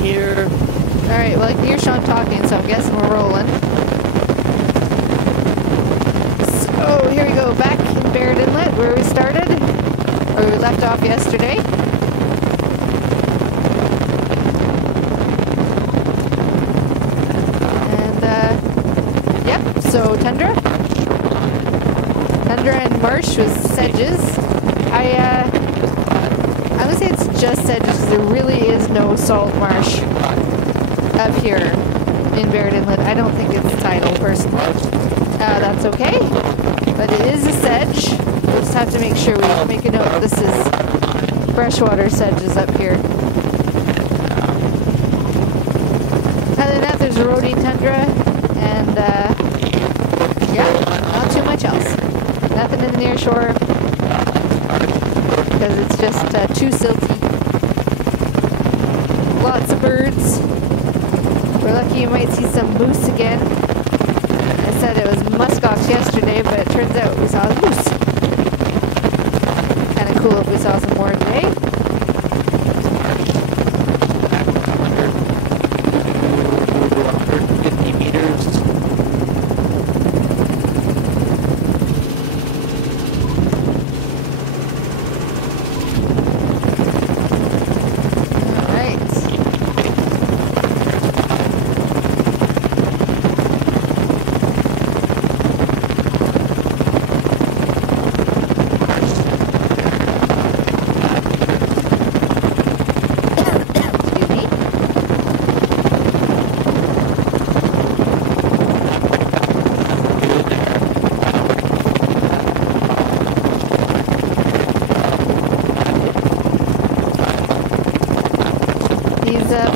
Here. Alright, well I can hear Sean talking, so I'm guessing we're rolling. So here we go, back in Barrett Inlet where we started, where we left off yesterday. And yep, so Tundra and marsh with sedges. I would say it's just sedges because there really is no salt marsh up here in Barrett Inlet. I don't think it's tidal personally. That's okay, but it is a sedge. We'll just have to make sure we make a note this is freshwater sedges up here. Other than that, there's a roadie tundra, and yeah, not too much else. Nothing in the near shore because it's just too silty. Lots of birds. We're lucky you might see some moose again. I said it was muskox yesterday, but it turns out we saw a moose. Kind of cool if we saw some more today.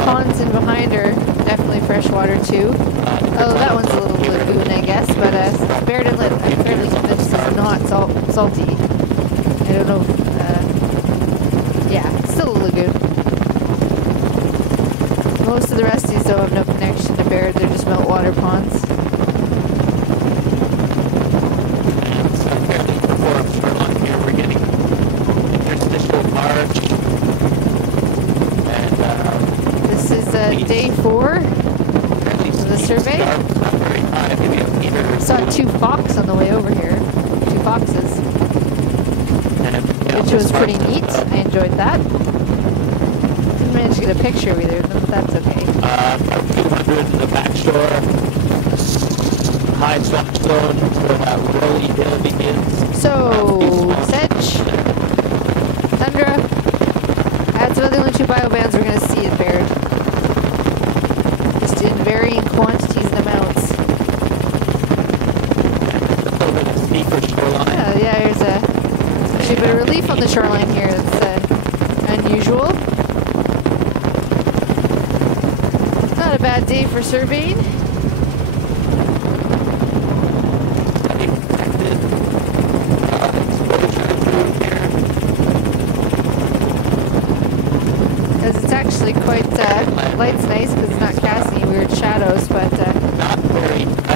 Ponds in behind are definitely freshwater too. Oh, that one's a little lagoon, I guess, but Barrett Inlet, I'm fairly convinced is not salty. I don't know. Yeah, it's still a lagoon. Most of the rest of these though have no connection to Barrett, they're just meltwater ponds. Here we're getting interstitial marsh. This is day 4 of the survey. Saw 2 fox on the way over here. 2 foxes. Which was pretty neat. I enjoyed that. Didn't manage to get a picture of either of them, but that's okay. 200 in the back shore. High swamp zone where that rolly hill begins. So, sedge, tundra. That's about the only 2 biobands we're going to see in Barrett. Just in varying quantities and amounts. Yeah, here's actually a bit of relief on the shoreline here. That's unusual. Not a bad day for surveying. Because it's actually quite, light's nice because it's not casting any weird shadows, but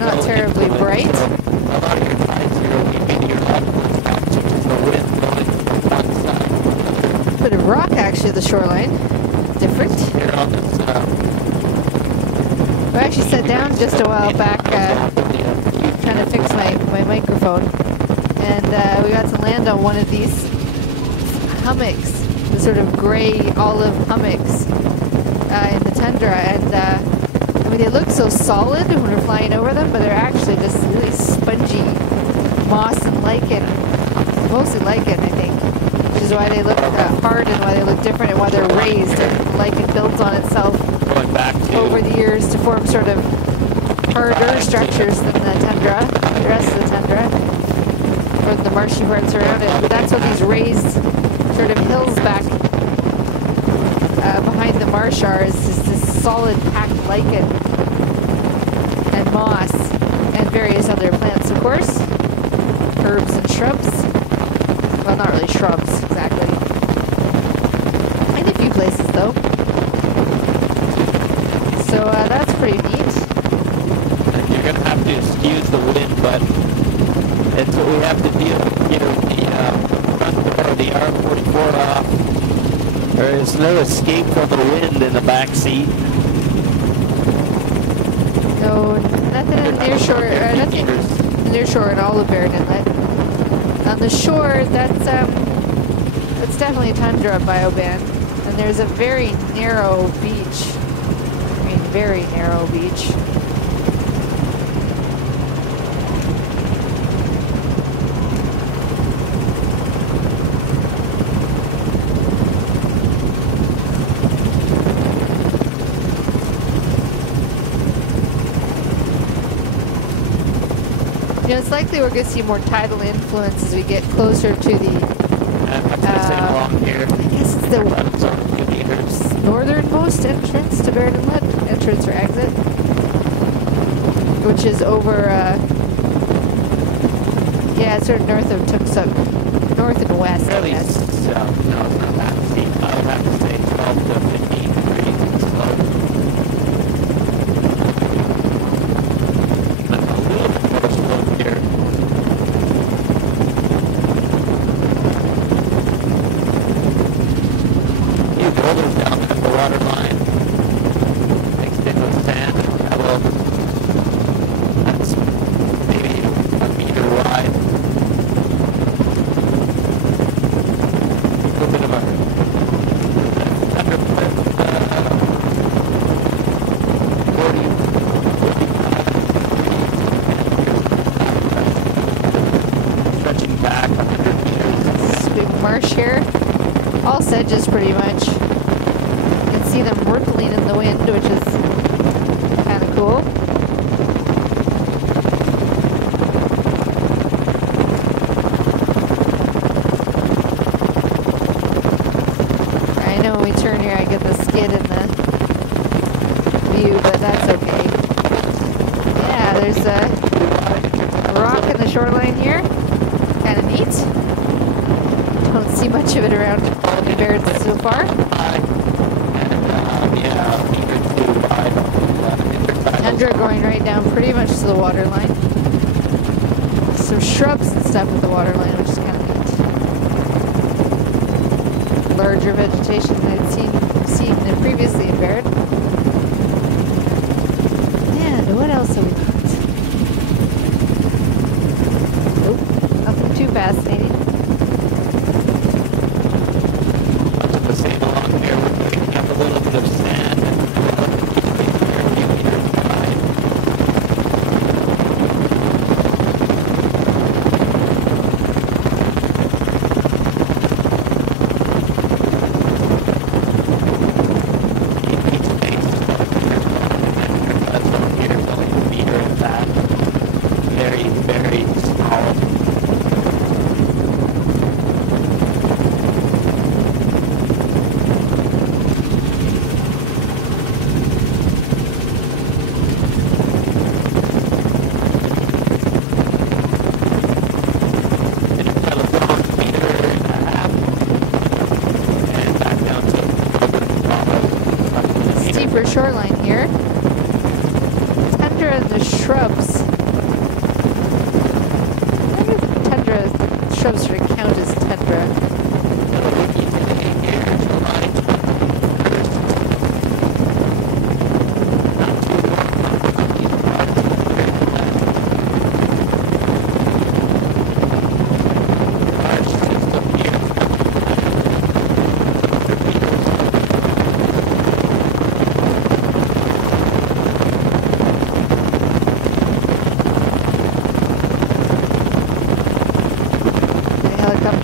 not terribly bright. Bit of rock actually at the shoreline. Different. I actually sat down just a while back trying to fix my microphone, and we got to land on one of these hummocks, the sort of gray olive hummocks in the tundra, and I mean they look so solid when we're flying over them, but they're actually just really spongy moss and lichen, mostly lichen I think, which is why they look hard and why they look different and why they're raised, and lichen builds on itself over the years to form sort of harder structures than the tundra, the rest of the tundra, or the marshy parts around it. But that's what these raised sort of hills back behind the marsh are, is just this solid packed lichen and moss and very various other plants, of course. Herbs and shrubs. Well, not really shrubs, exactly. In a few places, though. So that's pretty neat. And you're going to have to excuse the wind, but it's what we have to deal with here with the front door of the R44 off. There is no escape from the wind in the back seat. No, nothing in near shore, nothing near shore at all of Barron Inlet. On the shore, that's definitely a tundra bioband, and there's a very narrow beach. I mean, very narrow beach. You know, it's likely we're going to see more tidal influence as we get closer to the, along here. I guess it's the northernmost entrance to Barron Inlet, entrance or exit, which is over, yeah, it's sort of north of Tuxuk, north and west, I guess. South, no, it's not that steep. I would have to say 12 to 15 degrees slope. Sedges pretty much. You can see them rippling in the wind, which is kind of cool. I know when we turn here I get the skid in the view, but that's okay. Yeah, there's a rock in the shoreline here. Kind of neat. Don't see much of it around Barron so far. Tundra going right down pretty much to the waterline. Some shrubs and stuff at the waterline, which is kind of neat. Larger vegetation than I'd seen previously in Barron. And what else have we got? Nope, nothing too fascinating. Shoreline here. Tundra and the shrubs. I wonder if tundra shrubs sort of count as tundra.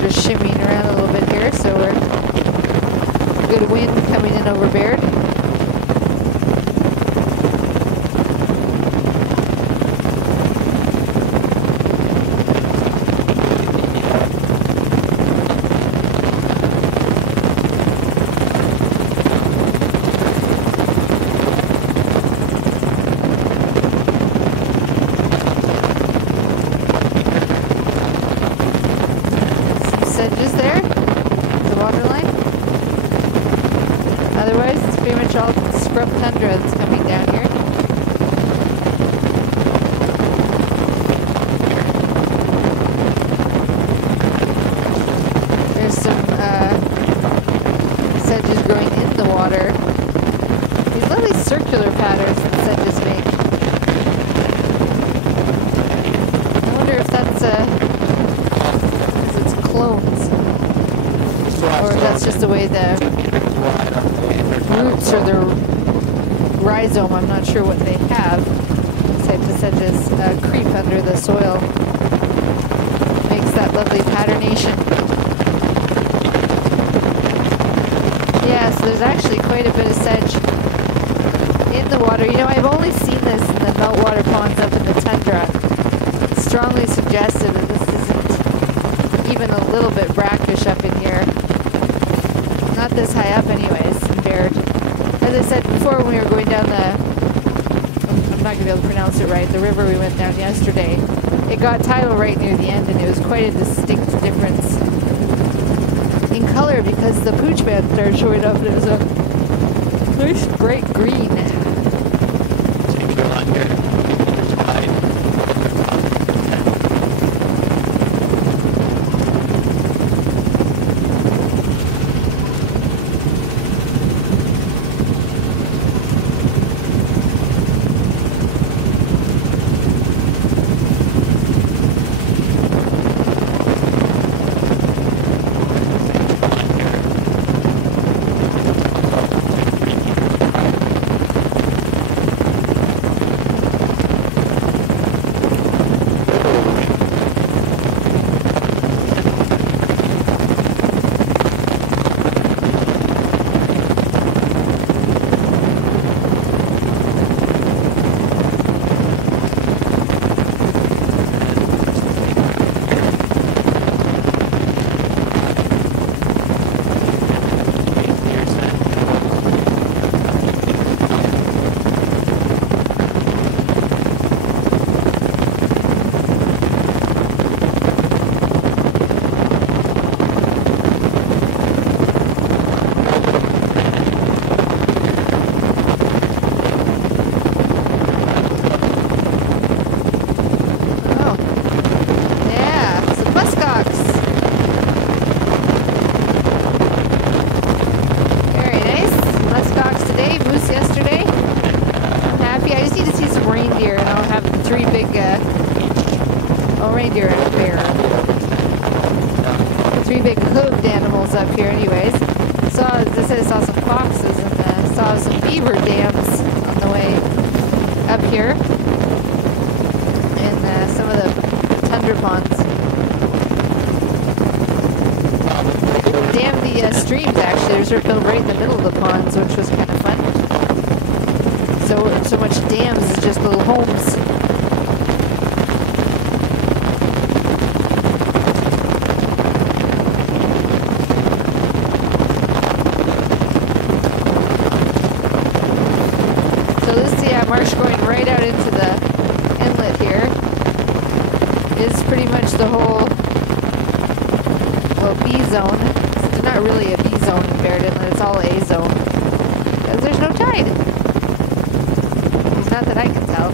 Shimmying around a little bit here, so we're good wind coming in over Barron. rough tundra that's coming down here. There's some sedges growing in the water. These lovely circular patterns that sedges make. I wonder if that's because it's clones, or if that's just the way the roots or the rhizome, I'm not sure what they have. These types of sedges creep under the soil. Makes that lovely patternation. Yeah, so there's actually quite a bit of sedge in the water. You know, I've only seen this in the meltwater ponds up in the tundra. It's strongly suggestive that this isn't even a little bit brackish up in here. Not this high up anyways, compared. As I said before, when we were going down the, I'm not going to be able to pronounce it right, the river we went down yesterday, it got tidal right near the end, and it was quite a distinct difference in color because the pooch band started showing up, and it was a nice bright green. Up here anyways. Saw, as I said, I saw some foxes and saw some beaver dams on the way up here in some of the tundra ponds. Dammed the streams actually. They're built right in the middle of the ponds, which was kind of fun. So much dams is just little homes. Marsh going right out into the inlet here is pretty much the whole, well, B zone. It's not really a B zone in Barrett Inlet, it's all A zone. Because there's no tide. It's not that I can tell.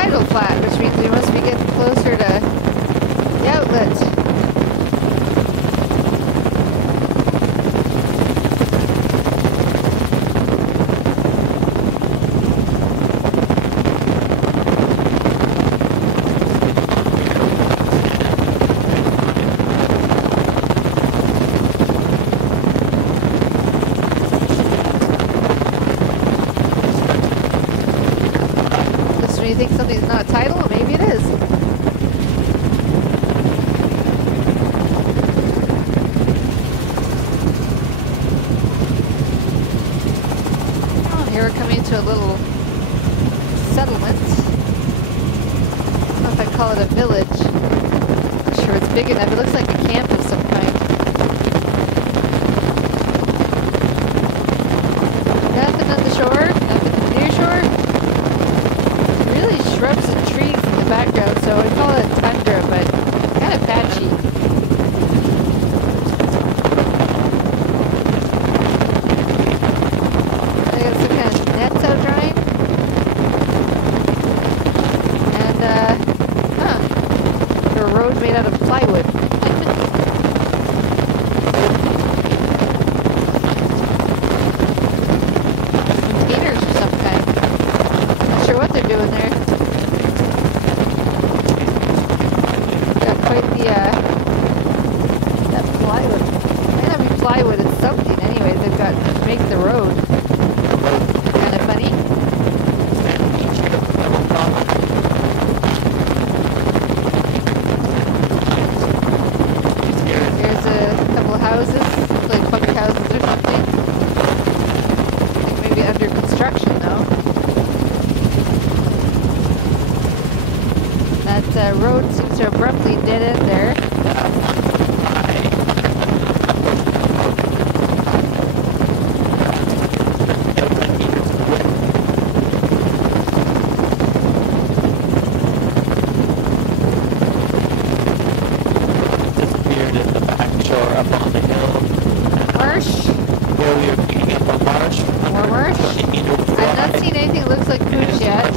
tidal flat, which means we must be getting closer to the outlet. You think something's not tidal? Maybe it is. Oh, here we're coming into a little settlement. I don't know if I'd call it a village. Not sure it's big enough. It looks like a camp of some kind. Nothing on the shore? Nothing near shore? Shrubs and trees in the background, so we call it tundra, but kind of patchy. I got some kind of nets out drying. And, a road made out of plywood. Containers of some kind. Not sure what they're doing there. That plywood. It might not be plywood, it's something. Anyways, they've got to make the road. Kind of funny. Here's a couple of houses, like public houses or something. I think maybe under construction though. That road seems to abruptly dead end there. Disappeared at the back shore up on the hill. Marsh? Where we were picking up a marsh. More marsh? I've not seen anything that looks like pooch yet.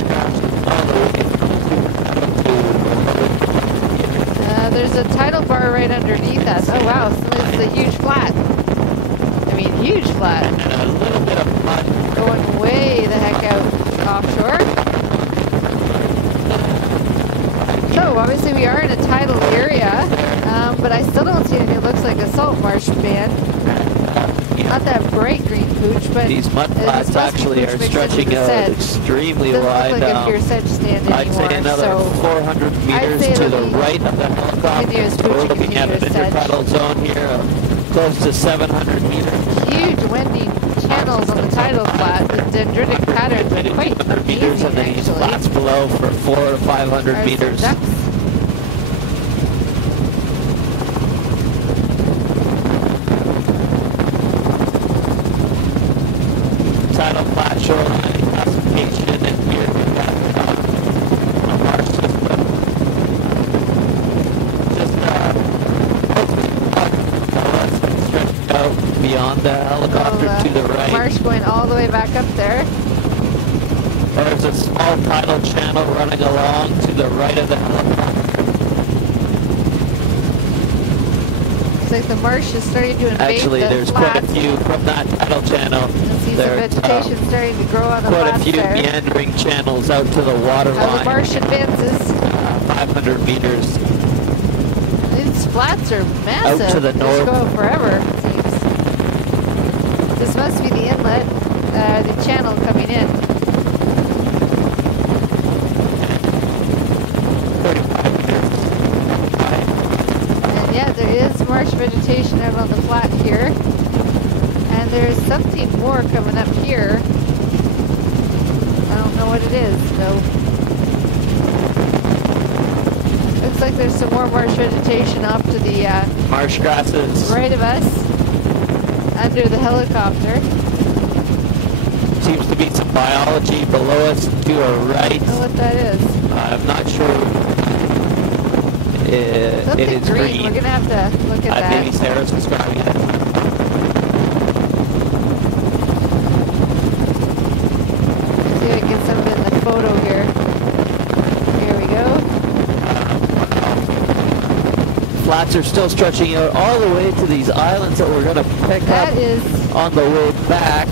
There's a tidal bar right underneath us. Oh wow, so this is a huge flat. I mean, huge flat. And a little bit of mud. Going way the heck out offshore. So, obviously we are in a tidal area, but I still don't see anything that looks like a salt marsh band. Not that bright green pooch, but these mud flats actually are stretching out extremely wide. Doesn't look like a pure sedge stand I'd anymore, say another so 400 meters to the right of the helicopter. We're looking at an intertidal zone here of close to 700 meters. Huge winding channels on the tidal flat with dendritic patterns are quite amazing, and then these flats below for 400 to 500 meters. Tidal flat shoreline classification, and here we've got a marsh system. Just stretched out beyond the helicopter to the right. Marsh going all the way back up there. There's a small tidal channel running along to the right of the helicopter. Looks like the marsh is starting to invade Actually, there's quite a few from that tidal channel. There's some vegetation starting to grow on the quite flats a few there. meandering channels out to the water line. The marsh advances. 500 meters. These flats are massive. Out to the north. Just going forever, it seems. This must be the inlet, the channel coming in. 35 meters. And yeah, there is marsh vegetation out on the flat here. And there's something more coming up here. I don't know what it is, though. Looks like there's some more marsh vegetation off to the marsh grasses right of us, under the helicopter. Seems to be some biology below us to our right. I don't know what that is. I'm not sure. It is green. We're gonna have to look at that. Maybe Sarah's describing it. See if I can get some of it in the photo here. flats are still stretching out all the way to these islands that we're going to pick That up is on the way back.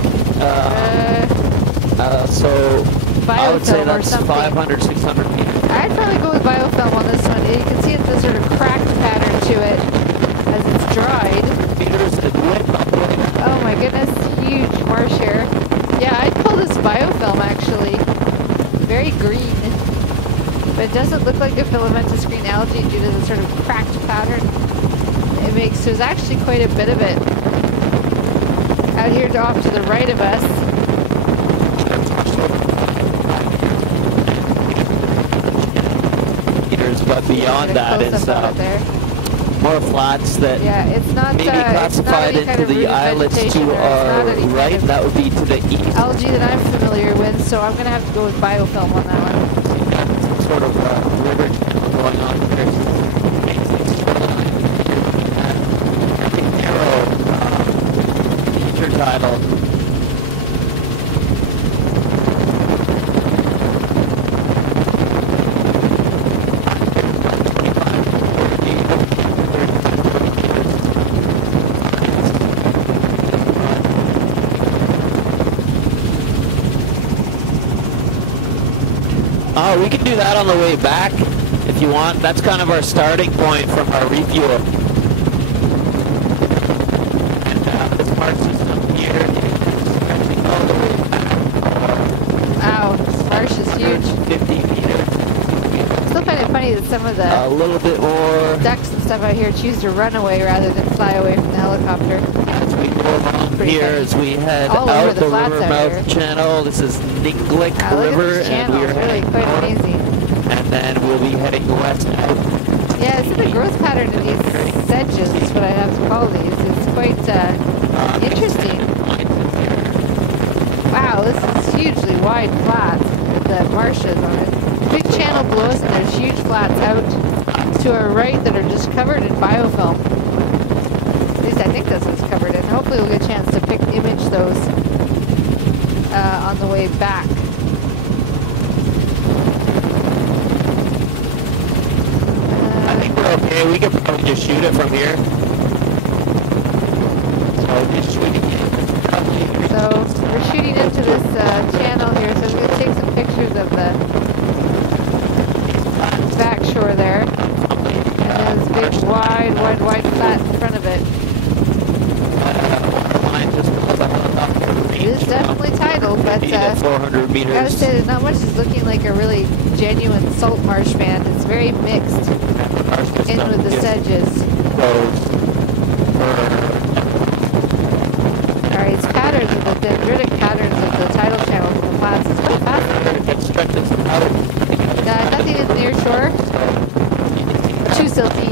So I would say biofilm or that's something. 500, 600 meters. I'd probably go with biofilm on this one. You can see it's a sort of cracked pattern to it as it's dried. Meters and wind all the way back. Oh my goodness, huge marsh here. Yeah, I'd call this biofilm actually. Very green. But it doesn't look like a filamentous green algae due to the sort of cracked pattern it makes. There's actually quite a bit of it out here off to the right of us. But beyond that is more flats that it's not, may be classified into the islets to our right. That would be to the east. Algae that I'm familiar with, so I'm going to have to go with biofilm on that one. Some sort of river channel going on here. Narrow intertidal. We can do that on the way back if you want. That's kind of our starting point from our refuel. And this marsh system here is stretching all the way back. Wow, this marsh is huge. 50 meters. Still find it funny that some of the a little bit more ducks and stuff out here choose to run away rather than fly away from the helicopter. As we go along here, as we head all out over the flats river out mouth here. channel. This is Ninglick River, and we are really heading quite north. amazing. And then we'll be heading west out. Yeah, it's the growth pattern of these sedges, is what I have to call these. It's quite interesting. Wow, this is hugely wide flats with the marshes on it. Big channel below us, and there's huge flats out to our right that are just covered in biofilm. At least I think that's what's covered in. Hopefully we'll get a chance to image those on the way back. Okay, we could probably just shoot it from here. So just shooting it. So we're shooting into this channel here, so we're going to take some pictures of the back shore there. And there's a big wide flat in front of it. It is definitely tidal, but 400 meters. I gotta say that not much is looking like a really genuine salt marsh band. It's very mixed in with the sedges. Alright, it's patterns of the dendritic patterns of the tidal channels and the flats. It's quite fascinating. Nothing is near shore. Too silty.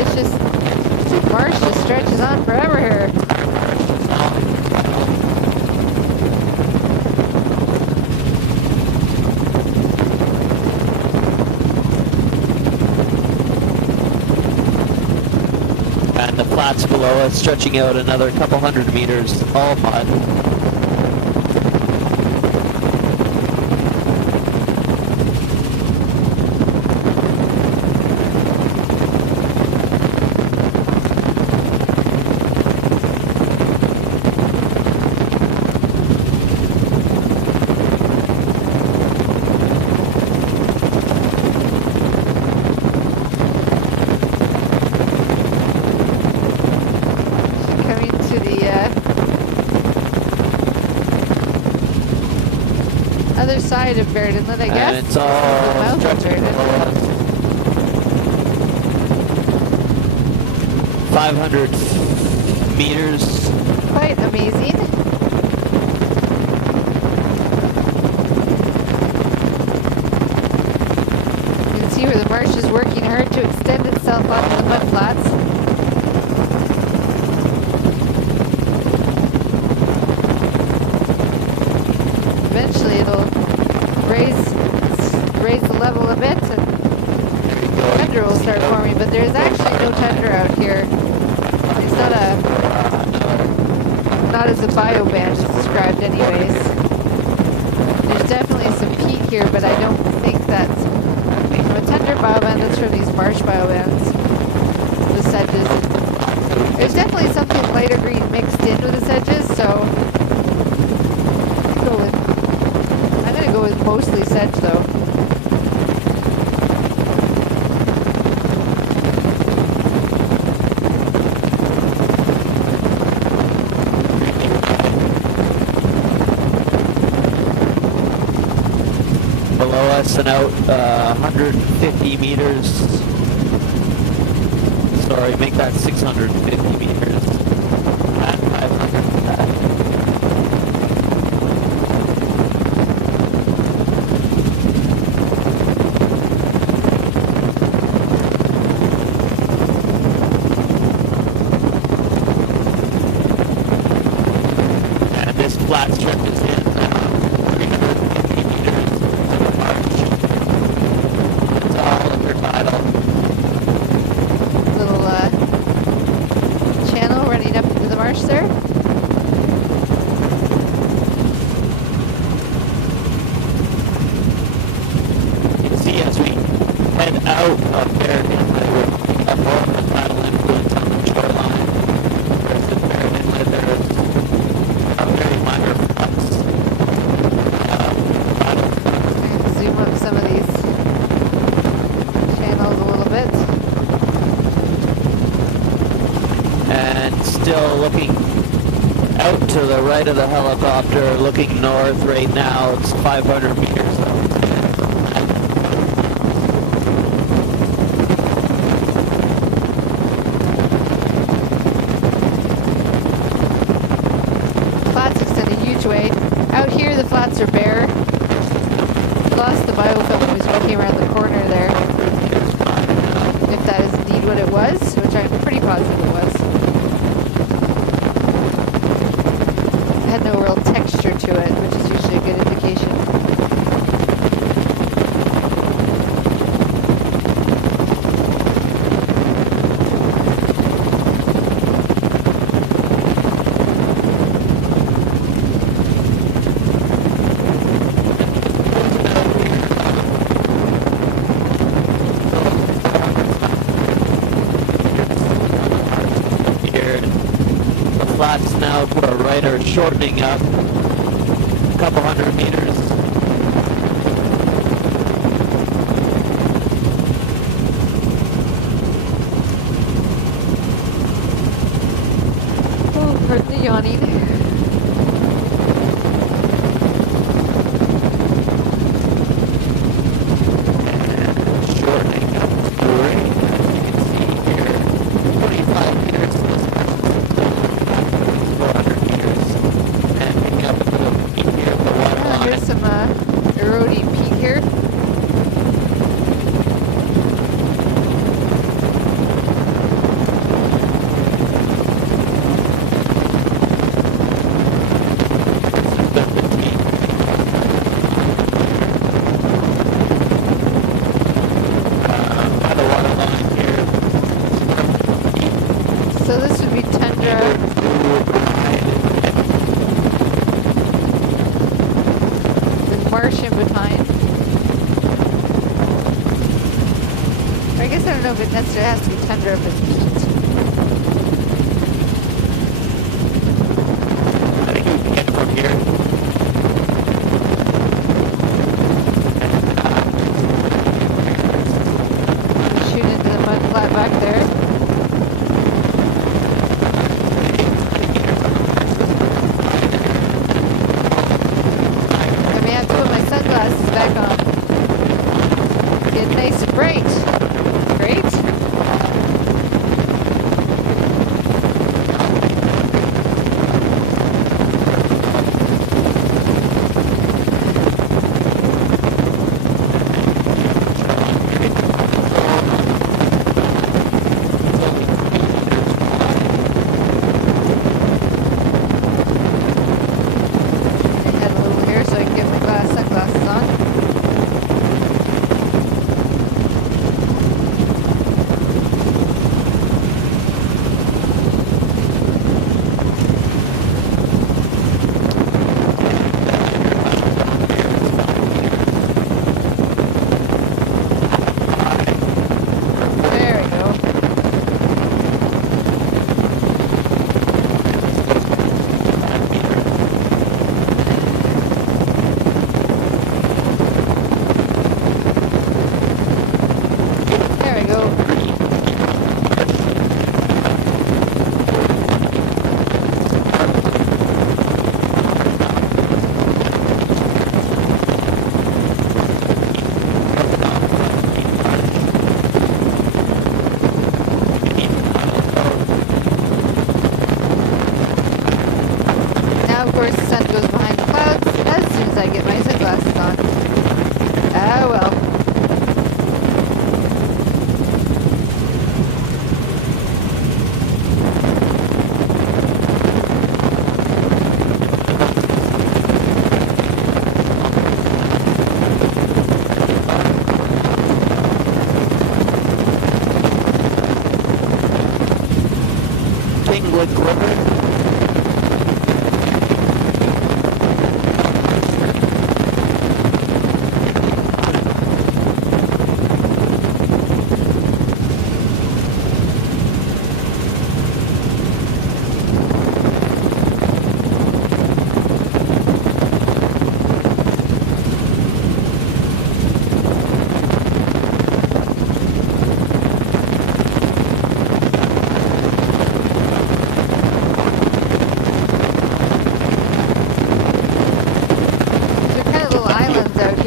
It's just marsh just stretches on forever here. And the flats below us stretching out another couple hundred meters, all mud. Side of Baird Inlet, I guess. And it's all stretching below us. 500 meters. Quite amazing. You can see where the marsh is working hard to extend itself onto the mud flats. Eventually it'll raise the level a bit and tundra will start forming, but there's actually no tundra out here. It's not as a bioband is described anyways. There's definitely some peat here, but I don't think that's from a tundra bioband that's from these marsh biobands. The sedges. There's definitely something lighter green mixed in with the sedges, so I'm gonna go with mostly sedge though. Below us and out 150 meters. Sorry, make that 650 meters. At 500. And this flat strip is in 350 meters to the marsh. It's all intertidal. Little channel running up into the marsh there. You can see as we head out of Barrett Inlet with a more of a tidal influence on the shoreline. Whereas at Barrett Inlet there is a very minor flux. Tidal flux. Zoom up some of these channels a little bit. And still looking out to the right of the helicopter, looking north right now. It's 500 meters though. Flats extend a huge way. Out here the flats are bare. Lost the biofilm when we was walking around the corner there. If that is indeed what it was, which I'm pretty positive it was. It had no real texture to it, which is usually a good indication. Flats now to our right are shortening up a couple hundred meters. Oh, pardon the yawning. Shortening up to the right, as you can see here, 25 meters. 400 meters. And picking up at the peak here of the water Yeah, line. here's some eroding peak here. By the water line here. So this would be tundra. With marsh in behind. I guess I don't know if it necessarily has to be tundra if it's peat. I think we can get it from here. Shoot into the mud flat back there. I may have to put my sunglasses back on. Get nice and bright. Great.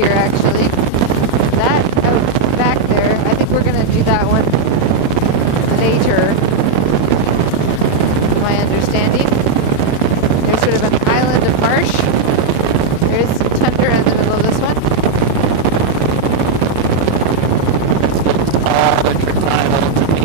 here actually. That out back there, I think we're gonna do that one later. My understanding. There's sort of an island of marsh. There's some tundra in the middle of this one. All intertidal to me.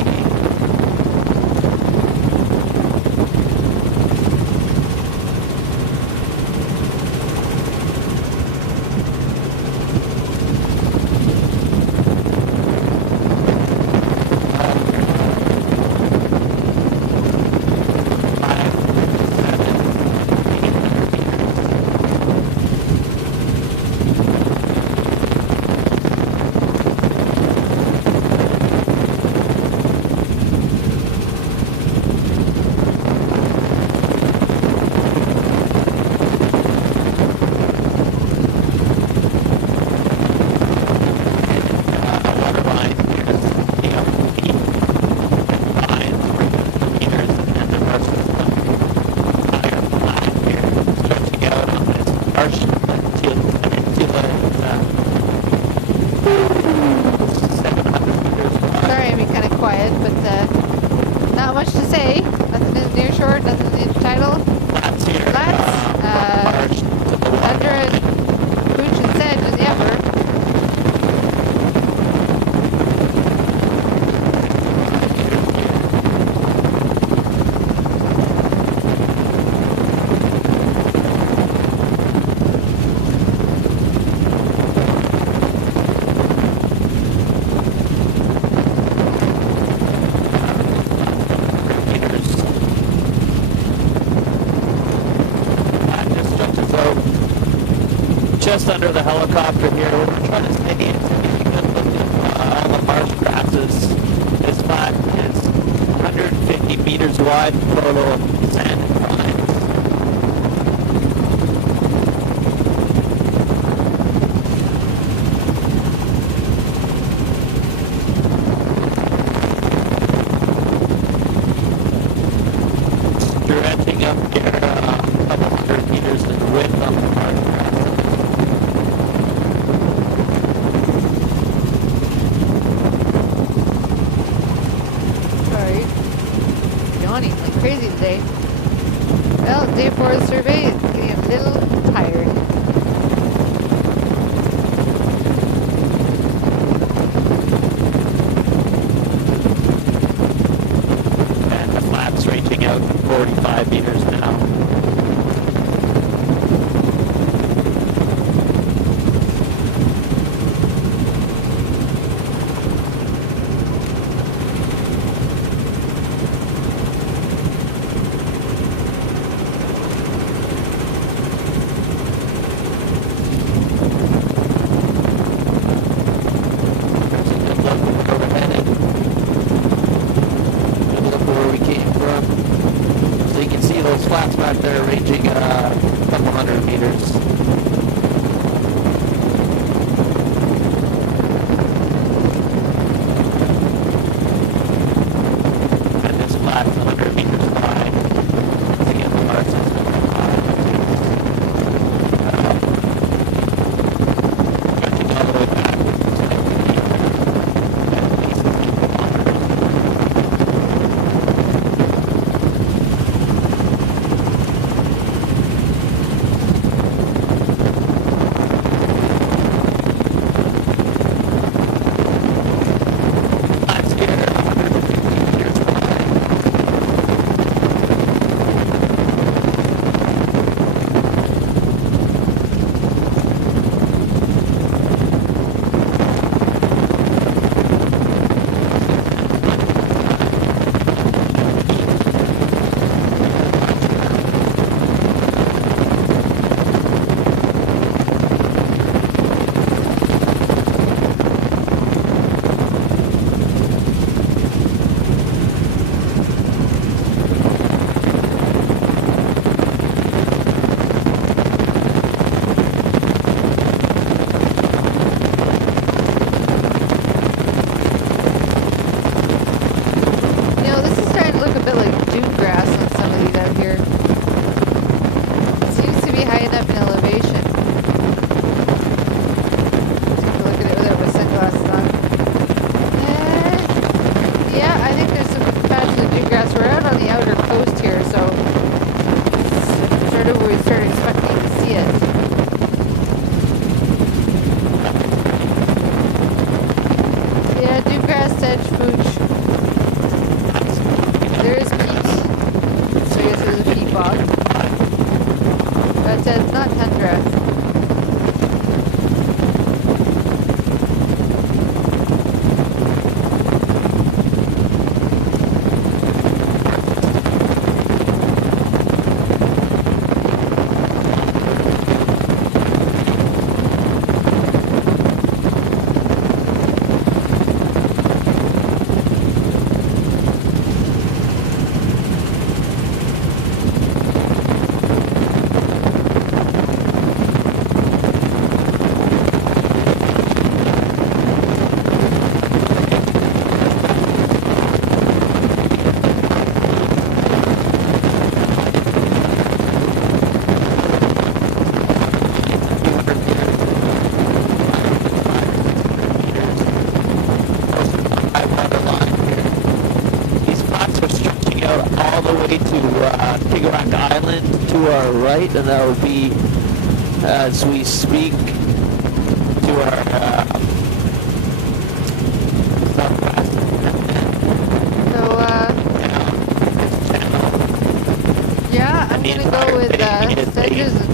Sorry, I'm being kind of quiet, but not much to say. Nothing in the near shore, nothing in the intertidal. Flats here. Flats, tundra, pooch and sedge as ever. Just under the helicopter here, we're trying to stay in to get a good look at all the marsh grasses. This flat is 150 meters wide total of sand and pines. Stretching up here a couple hundred meters in width on the marsh grasses. Yawning like crazy today. Tigarack Island to our right, and that will be, as we speak, to our southwest. So, yeah, I'm going to go with Sedges and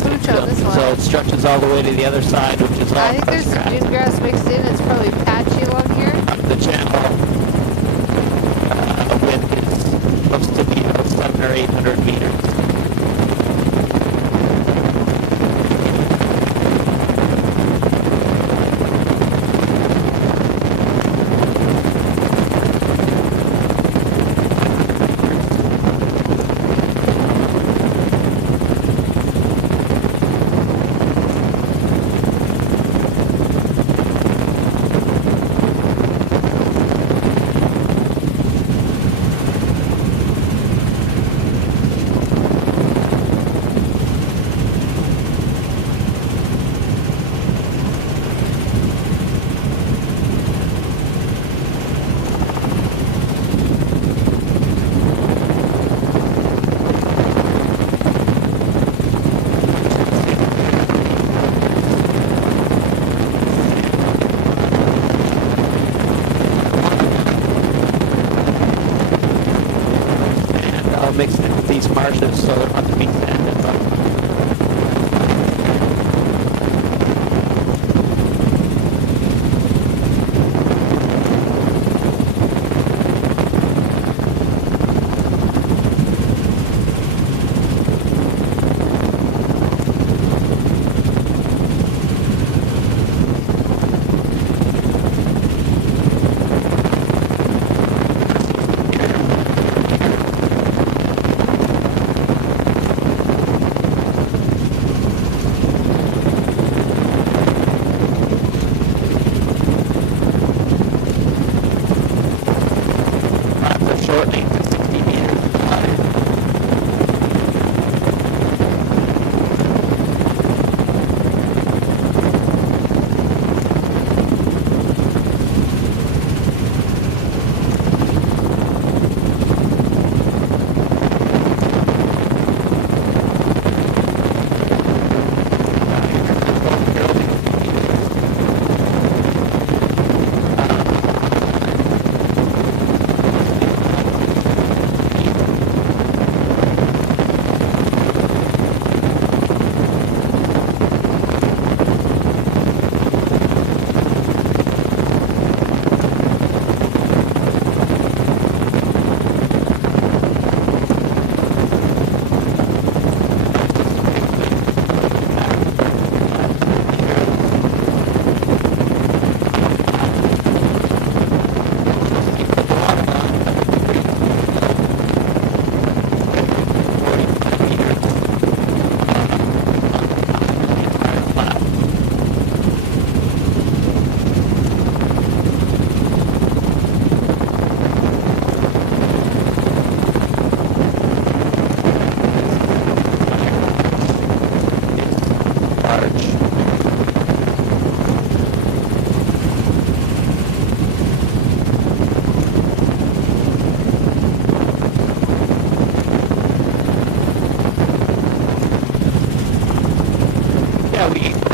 Pooch on this one. So it stretches all the way to the other side, which is all I think there's some dune grass mixed in. It's probably patchy along here. The channel width is supposed to be 700 or 800 meters. Mixed in with these marshes, so they're not to be sanded, but shortening to 60 meters wide.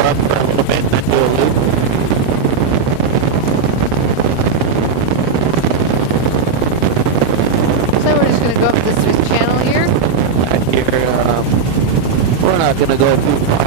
Up for a little bit and then do a loop. So we're just going to go up this channel here. Here, we're not going to go too far.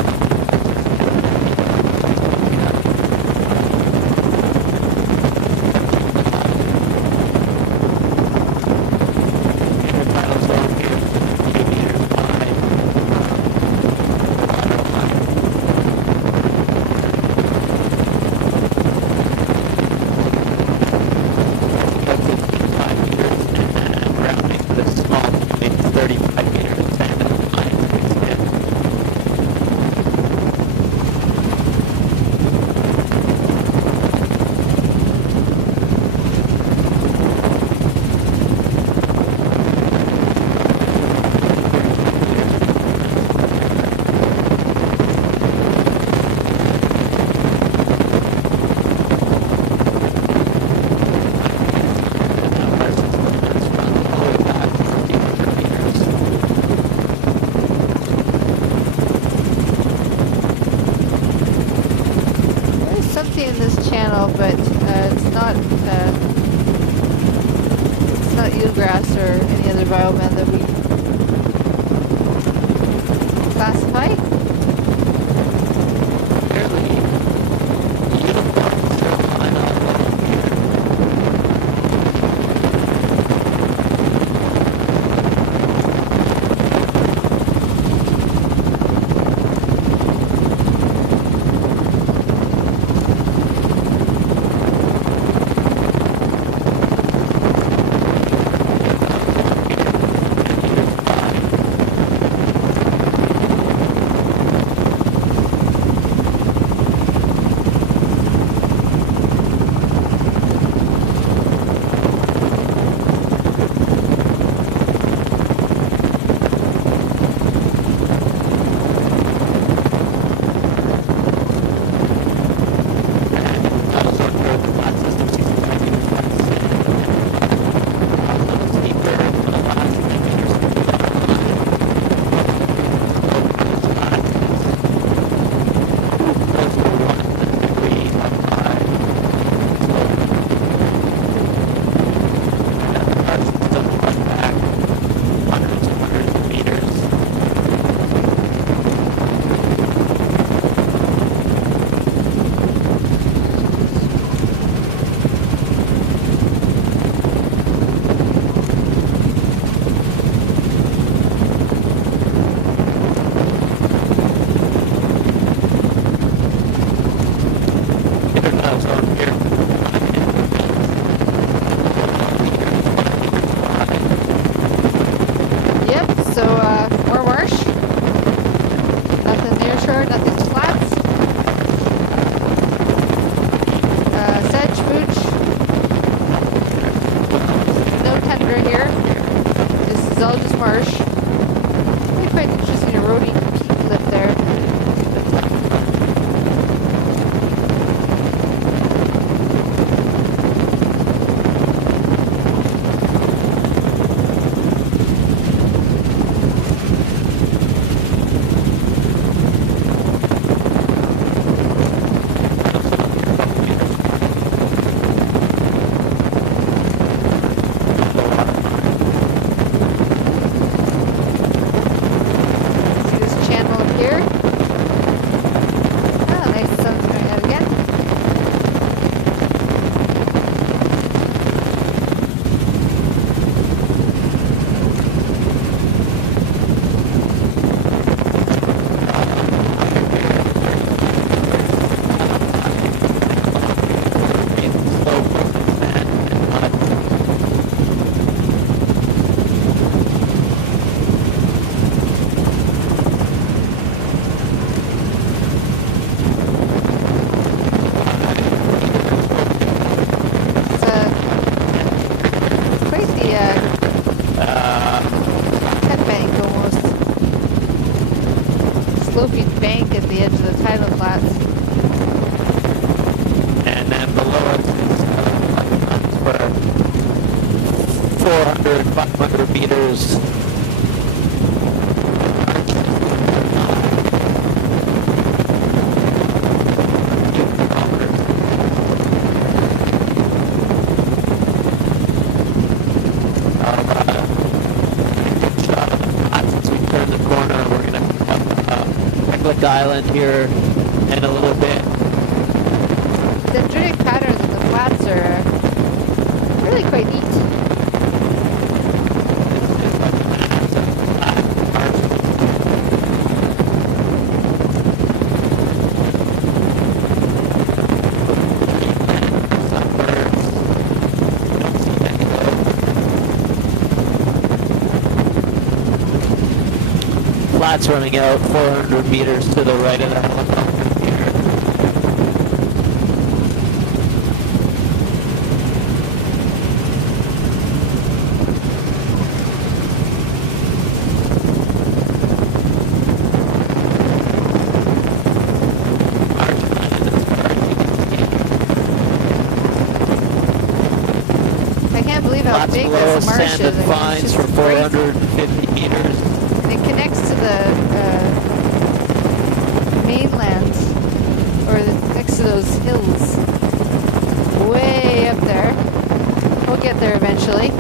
something in this channel, but it's not eelgrass or any other biomass that we classify. Sloping bank at the edge of the tidal flats. And then below us is for 400, 500 meters. Island here in a little bit. The dendritic patterns of the flats are really quite neat. Flats running out 400 meters to the right of the helicopter here. I can't believe how Flats big below this marsh sand is. and vines for 450 meters. It connects to the mainland, or next to the those hills way up there. We'll get there eventually.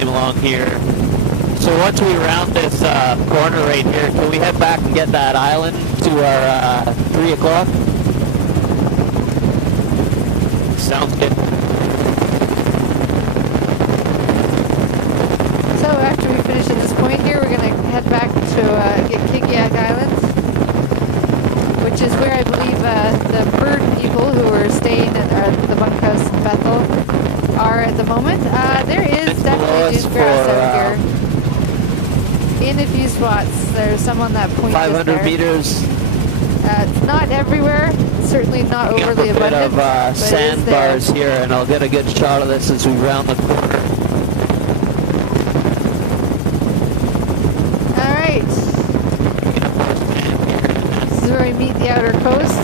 Along here. So once we round this corner right here, can we head back and get that island to our 3 o'clock? Sounds good. So after we finish at this point here, we're going to head back to get Kikiak Island, which is where I believe the bird people who are staying at the bunkhouse in Bethel are at the moment. There is definitely dune grass out here in a few spots. There's some on that point. 500 meters. It's not everywhere. Certainly not overly abundant. A bit of sandbars here, and I'll get a good shot of this as we round the corner. All right. This is where we meet the outer coast.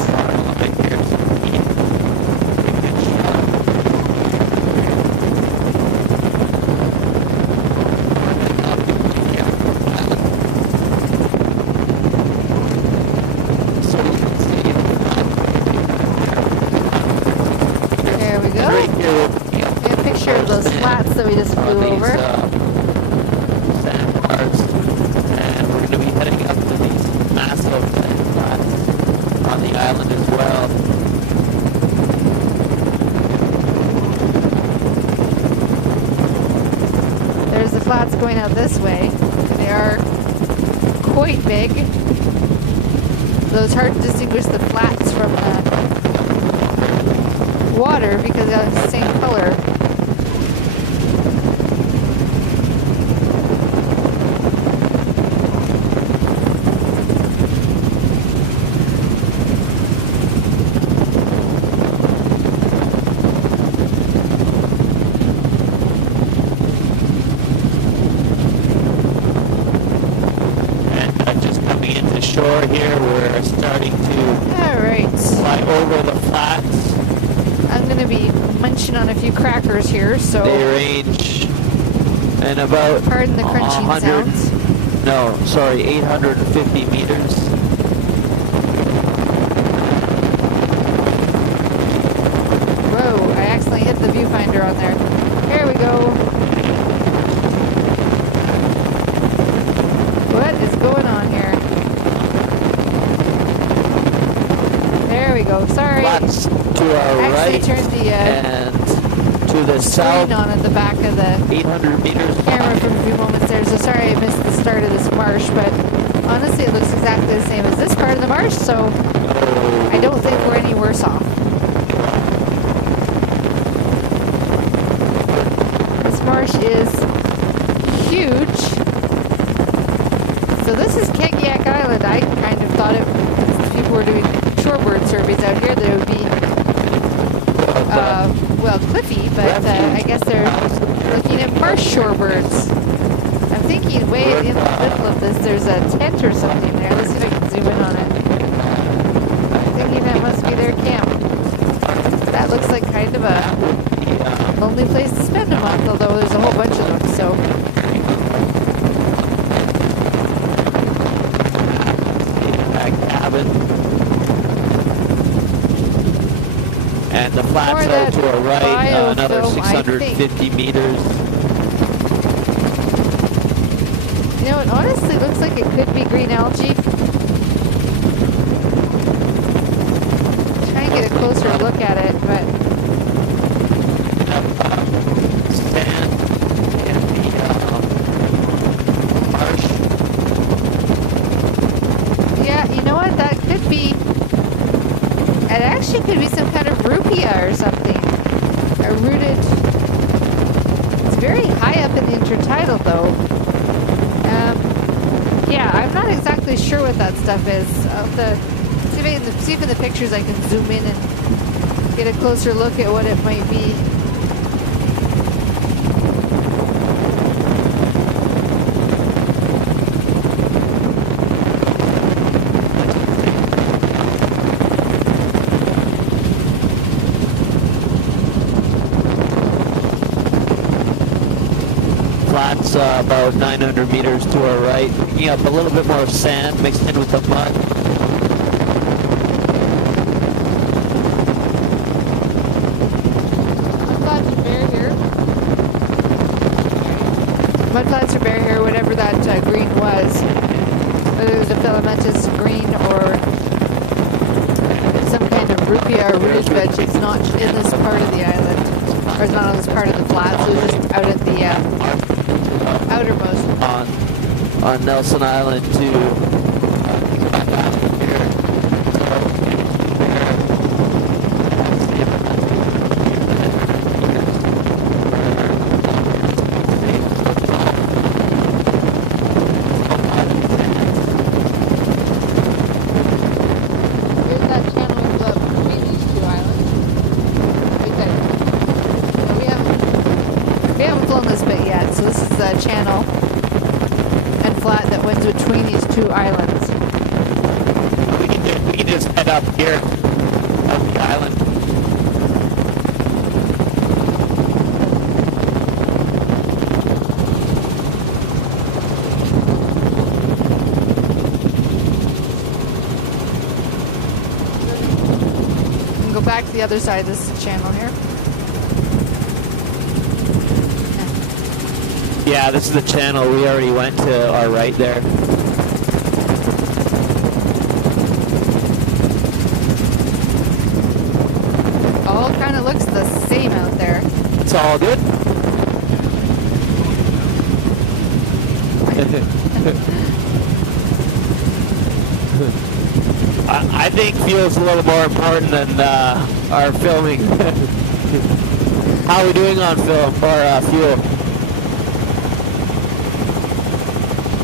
That we just flew over. Sandbars, and we're going to be heading up to these massive flats on the island as well. There's the flats going out this way. They are quite big, though it's hard to distinguish the flats from the water because they have the same color. Shore here, we're starting to fly over the flats. I'm going to be munching on a few crackers here, so they range in about pardon the crunching sounds. No, sorry, 850 meters. Whoa, I accidentally hit the viewfinder on there. Here we go. What is going on here? There we go. Sorry. Flats to our right turned the and to the south on at the back of the 800 meters camera for a few moments there. So sorry I missed the start of this marsh, but honestly it looks exactly the same as this part of the marsh, so I don't think we're any worse off. This marsh is huge. So this is Kikiak Island. I kind of thought it, people were doing shorebird surveys out here, that it would be, well, cliffy, but I guess they're looking at marsh shorebirds. I'm thinking way in the middle of this, there's a tent or something there. Let's see if I can zoom in on it. I'm thinking that must be their camp. That looks like kind of a lonely place to spend a month, although there's a whole bunch of them, so. And the flats out to our right, another 650 meters. You know, it honestly looks like it could be green algae. Try and get a closer look at it, but sand in the marsh. Yeah, you know what? That could be. It actually could be some kind of rupia or something. A rooted. It's very high up in the intertidal, though. Yeah, I'm not exactly sure what that stuff is. I'll have to see if in the pictures I can zoom in and get a closer look at what it might be. It's about 900 meters to our right. Picking up a little bit more sand mixed in with the mud. Mudflats are bare here, whatever that green was. Whether it was a filamentous green or some kind of rupia or rouge veg, it's not in this part of the island. Or it's not on this part of the flats, so it's just out at the outermost. On Nelson Island to channel and flat that went between these two islands. We can just head up here of the island. We can go back to the other side. This is the channel here. Yeah, this is the channel. We already went to our right there. All kind of looks the same out there. It's all good. I think fuel's a little more important than our filming. How are we doing on film or fuel?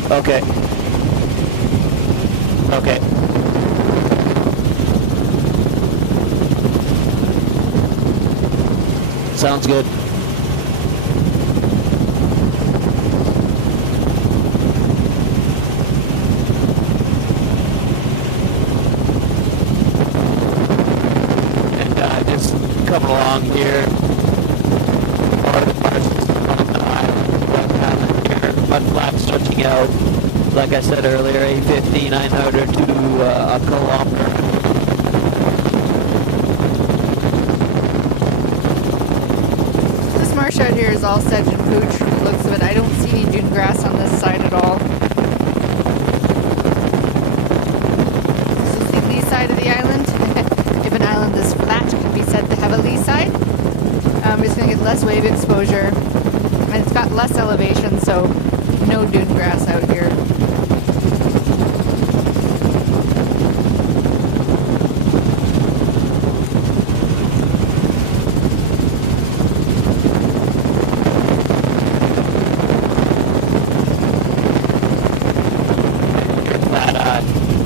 Okay. Okay. Sounds good. And just coming along here. Mud flats stretching out, like I said earlier, 850, 900 to a kilometer. This marsh out here is all sedge and pooch from the looks of it. I don't see any dune grass on this side at all. This is the lee side of the island. If an island is flat, it can be said to have a lee side. It's going to get less wave exposure, and it's got less elevation, so no dune grass out here.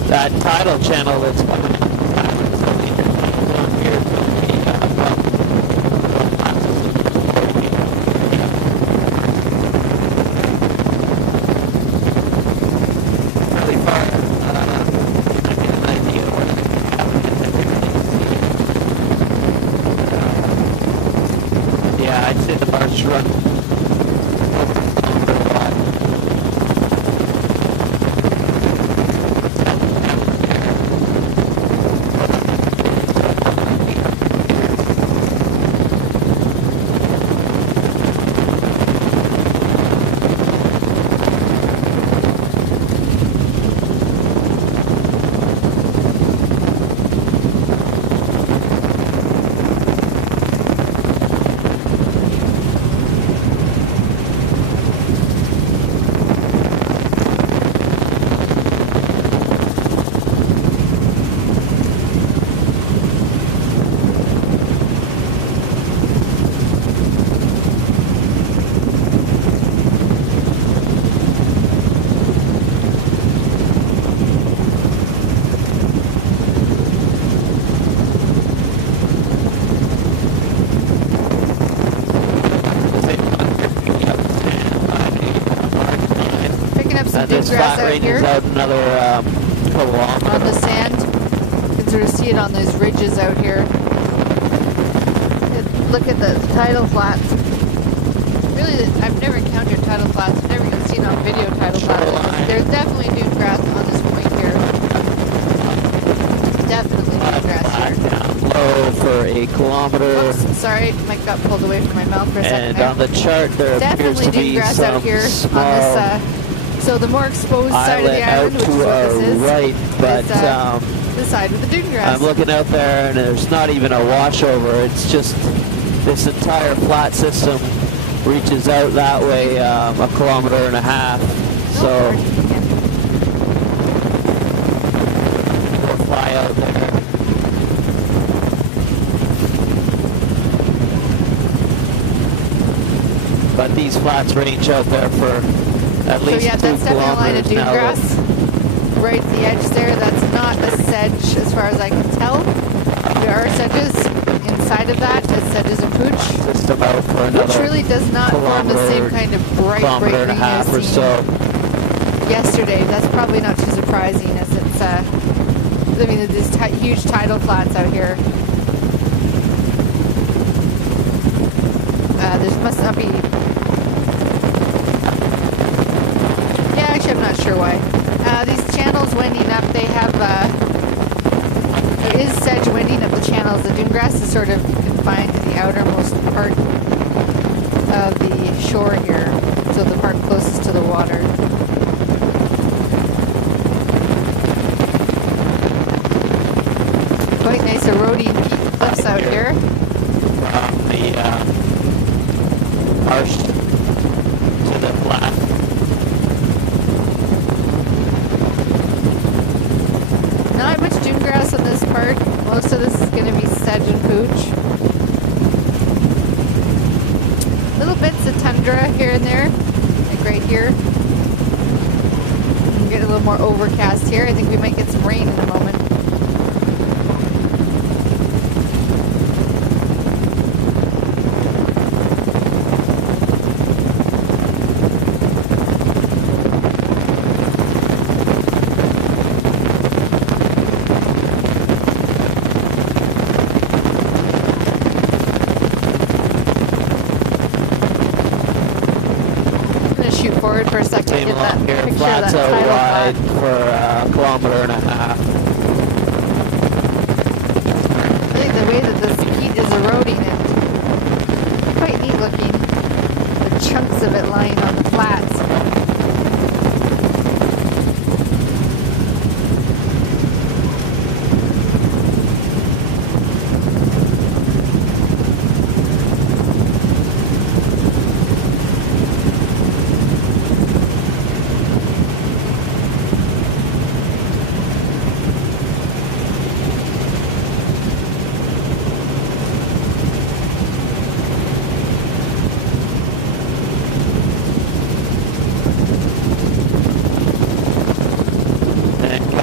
That tidal channel that's coming in. I'd say the barge run over a lot. This flat range is out another kilometer. On the sand. You can sort of see it on those ridges out here. Look at the tidal flats. Really, I've never encountered tidal flats. I've never even seen on video tidal flats. There's definitely dune grass on this point here. Definitely dune grass here. Down low for a kilometer. Oops, sorry, mic got pulled away from my mouth for a second. And there. on the chart, there appears Definitely to dune be grass some out here small on this. So the more exposed side of the island, which is what this is, right, but the side with the dune grass. I'm looking out there, and there's not even a washover. It's just this entire flat system reaches out that way a kilometer and a half. So we'll fly out there. But these flats range out there for at least 2 yeah, that's definitely a line of dune grass. Right at the edge there, that's not a sedge as far as I can tell. There are sedges inside of that, as sedges and pooch. System out for another which really does not form the same kind of bright green as or so. Yesterday. That's probably not too surprising, as it's, I mean, there's huge tidal flats out here. There must not be... Yeah, actually, I'm not sure why. These channels wending up, they have... there is sedge wending up the channels. The dune grass is sort of confined to the outermost part of the shore here, so the part closest to the water. Quite nice eroding peak cliffs out here. From the marsh to the flat. Not much dune grass on this part. Most of this is going to be sedge and pooch. Little bits of tundra here and there, like right here. We'll get a little more overcast here. I think we might get some rain in a moment. Shoot forward for a second. Get that here, picture flats of that out wide tidal for a kilometer and a half. I think the way that this peat is eroding it, quite neat looking. The chunks of it lying on the flats.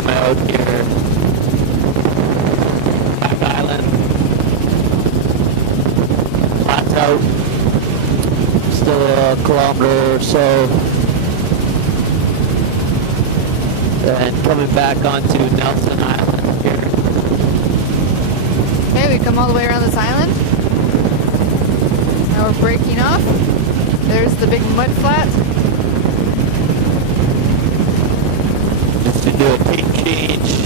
Out here, Back Island, flats out, still a kilometer or so, and coming back onto Nelson Island here. Okay, we come all the way around this island. Now we're breaking off. There's the big mud flat. Just to do a peak change